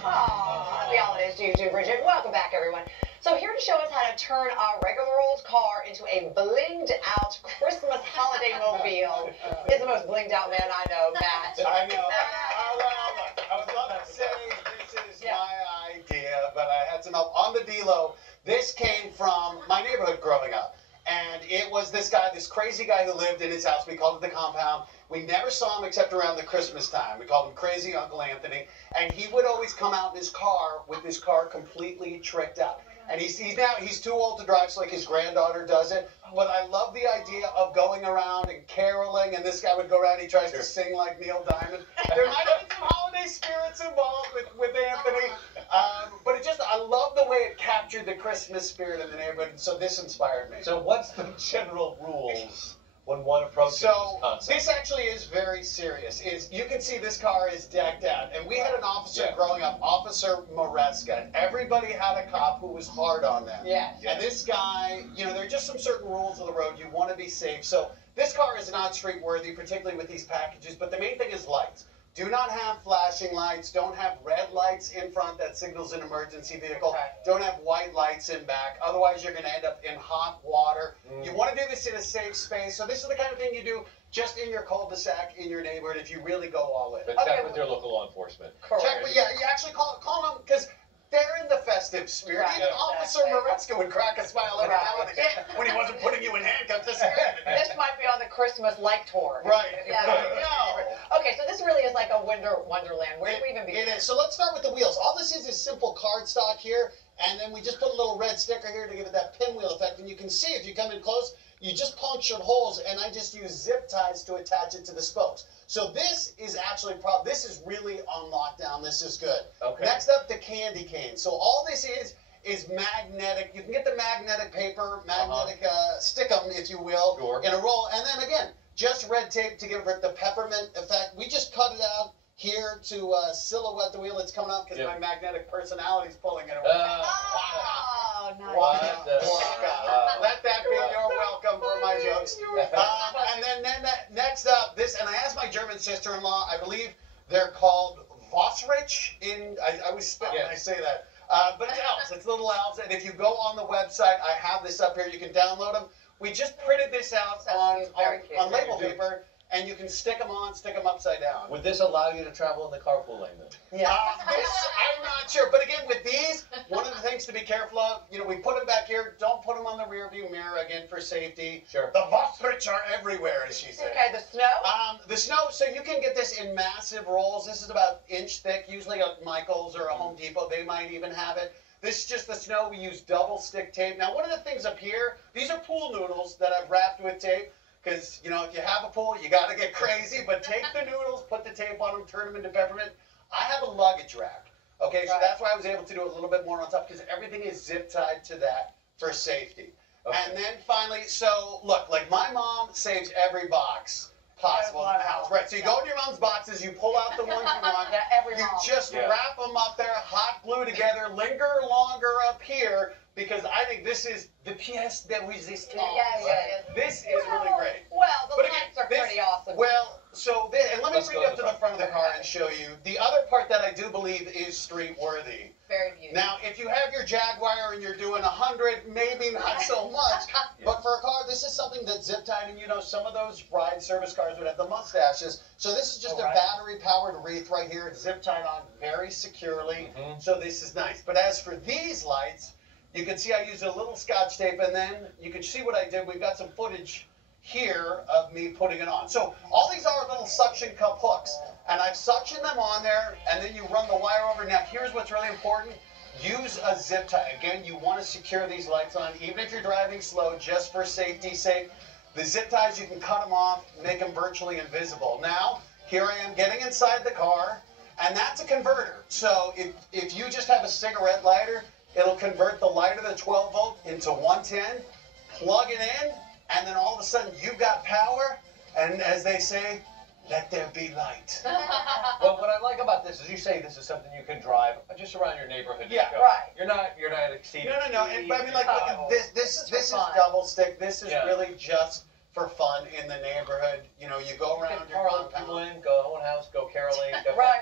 Happy holidays to you too, Bridget. Welcome back, everyone. So here to show us how to turn a regular old car into a blinged out Christmas holiday mobile is the most blinged out man I know, Matt. I know. Well, look, I would love to say this is my idea, but I had some help on the D-Lo. This came from my neighborhood growing up. And it was this guy, this crazy guy who lived in his house. We called it the compound. We never saw him except around the Christmas time. We called him Crazy Uncle Anthony. And he would always come out in his car with his car completely tricked out. And he's too old to drive, so like his granddaughter does it. But I love the idea of going around and caroling. And this guy would go around, he tries to sing like Neil Diamond. There might have been some holiday spirits involved with Anthony. But I love the way it captured the Christmas spirit in the neighborhood. So this inspired me. So what's the general rules when one approaches this concept? This actually is very serious. You can see this car is decked out. And we had an officer growing up, Officer Maresca. Everybody had a cop who was hard on them. Yeah. And this guy, there are just some certain rules of the road. You want to be safe. So this car is not street worthy, particularly with these packages. But the main thing is lights. Do not have flashing lights. Don't have red lights in front that signals an emergency vehicle. Okay. Don't have white lights in back. Otherwise, you're going to end up in hot water. You want to do this in a safe space. So this is the kind of thing you do just in your cul-de-sac, in your neighborhood, if you really go all in. But check with your local law enforcement. Correct. You actually call them, because they're in the festive spirit. Right, Even Officer Maresca would crack a smile every now and again when he wasn't putting you in handcuffs. This might be on the Christmas light tour. Right. Yeah. No. Okay, so this really is like a wonderland. Where do we even begin? It is. So let's start with the wheels. All this is simple cardstock here, and then we just put a little red sticker here to give it that pinwheel effect. And you can see if you come in close, you just punctured holes, and I just use zip ties to attach it to the spokes. So this is actually this is really on lockdown. This is good. Okay. Next up, the candy cane. So all this is magnetic. You can get the magnetic paper, stick them, if you will, in a roll. And then again, just red tape to give it the peppermint effect. We just cut it out here to silhouette the wheel that's coming up because my magnetic personality's pulling it away. Oh, nice. Let that be your welcome for my jokes. And then next up, and I asked my German sister-in-law, I believe they're called Vossrich. I always spit when I say that. But it's elves. It's little elves. And if you go on the website, I have this up here. You can download them. We just printed this out on label paper. And you can stick them on, stick them upside down. Would this allow you to travel in the carpool lane then? Yeah. I'm not sure. But again, with these, one of the things to be careful of, we put them back here. Don't put them on the rear view mirror, again, for safety. Sure. The Vossrich are everywhere, as she said. Okay, the snow? The snow, so you can get this in massive rolls. This is about inch thick. Usually at Michael's or a Home Depot, they might even have it. This is just the snow. We use double stick tape. Now, one of the things up here, these are pool noodles that I've wrapped with tape. Because, if you have a pool, you got to get crazy. But take the noodles, put the tape on them, turn them into peppermint. I have a luggage rack. Okay, so that's why I was able to do a little bit more on top, because everything is zip tied to that for safety. Okay. And then finally, so look, like my mom saves every box possible in the house. Right, so you go in your mom's boxes, you pull out the ones you want. You just wrap them up there, hot glue together, linger longer up here. Because I think this is the pièce de résistance. This is really great. Well, the lights are pretty awesome. Well, and let me bring you up to the front of the car and show you. The other part that I do believe is street worthy. Very beautiful. Now, if you have your Jaguar and you're doing 100, maybe not so much. But for a car, this is something that's zip tied, and some of those ride service cars would have the mustaches. So this is just a battery-powered wreath right here. It's zip tied on very securely. So this is nice. But as for these lights, you can see I used a little Scotch tape, and then you can see what I did. We've got some footage here of me putting it on. So all these are little suction cup hooks, and I've suctioned them on there, and then you run the wire over. Now, here's what's really important. Use a zip tie. Again, you want to secure these lights on, even if you're driving slow, just for safety's sake. The zip ties, you can cut them off, make them virtually invisible. Now, here I am getting inside the car, and that's a converter. So if you just have a cigarette lighter, it'll convert the light of the 12 volt into 110, plug it in, and then all of a sudden you've got power, and as they say, let there be light. Well, what I like about this is you say this is something you can drive just around your neighborhood. Yeah, right. You're not exceeding. No. And, I mean, like, look at this is double stick. This is really just for fun in the neighborhood. You go around your compound. Go own house, go caroling. Go right.